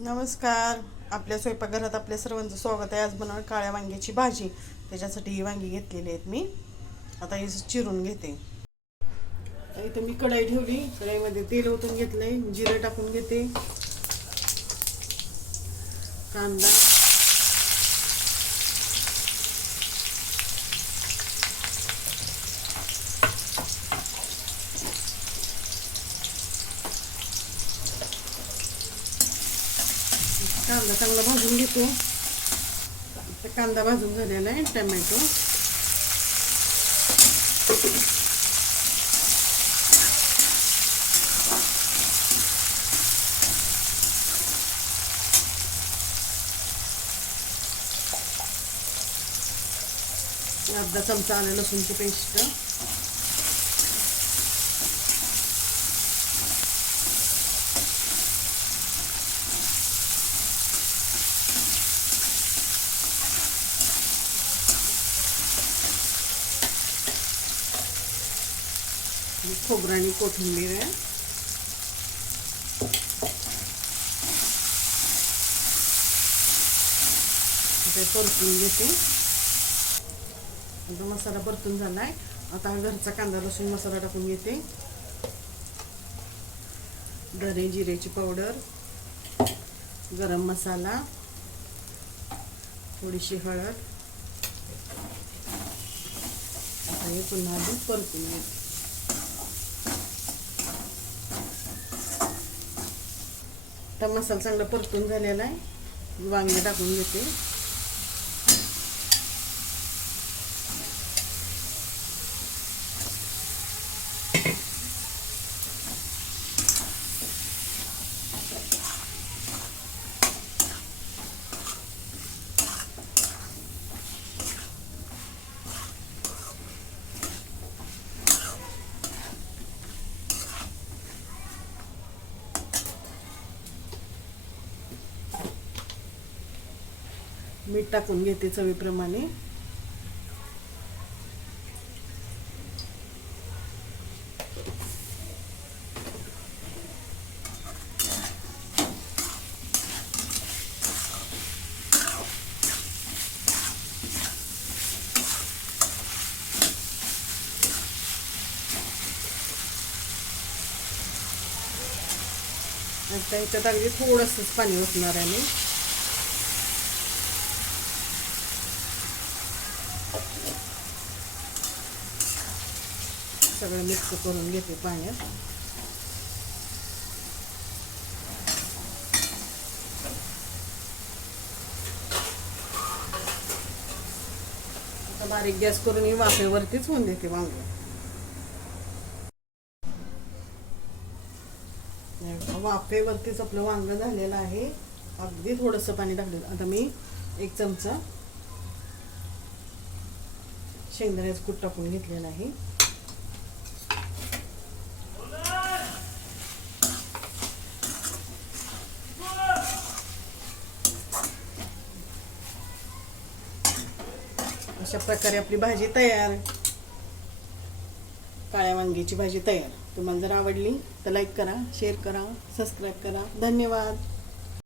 नमस्कार. आपल्या स्वयंपाकघरात आपल्या सर्वांचं स्वागत आहे. आज बनवणार काळ्या वांग्याची भाजी. त्याच्यासाठी ही वांगी घेतलेली आहेत मी. आता ही चिरून घेते. इथं मी कढाई ठेवली. कढाईमध्ये तेल ओतून घेतलंय. जिरं टाकून घेते. कांदा. कांदा चांगला भाजून घेतो. कांदा भाजून झालेला आहे टमॅटो. अर्धा चमचा आले लसूणची पेस्ट. खोबरं आणि कोथिंबीर आहे. ते परतून घेते. आता मसाला परतून आहे आता घरचा कांदा लसूण मसाला टाकून घेते. धने जिरेची पावडर गरम मसाला थोडीशी हळद. आता हे पुन्हा दूध परतून घेते. आता मसाला चांगला परतून झालेला आहे. वांगे टाकून घेते. मीठ टाकून घेते चवीप्रमाणे. आता याच्यात अगदी थोडंसंच पाणी ओतणार आहे मी. सगळं मिक्स करून घेते पाण्यात. आता बारीक गॅस करून ही वाफेवरतीच होऊन देते वांग. वाफेवरतीच आपलं वांग झालेलं आहे. अगदी थोडंसं पाणी टाकलेलं आता मी एक चमचा शेंगदाण्याचं कूट टाकून घेतलेलं आहे. अशा प्रकारे आपली भाजी तयार काळ्या वांग्याची भाजी तयार तुम्हाला जर आवडली तर लाईक करा शेअर करा सबस्क्राईब करा. धन्यवाद.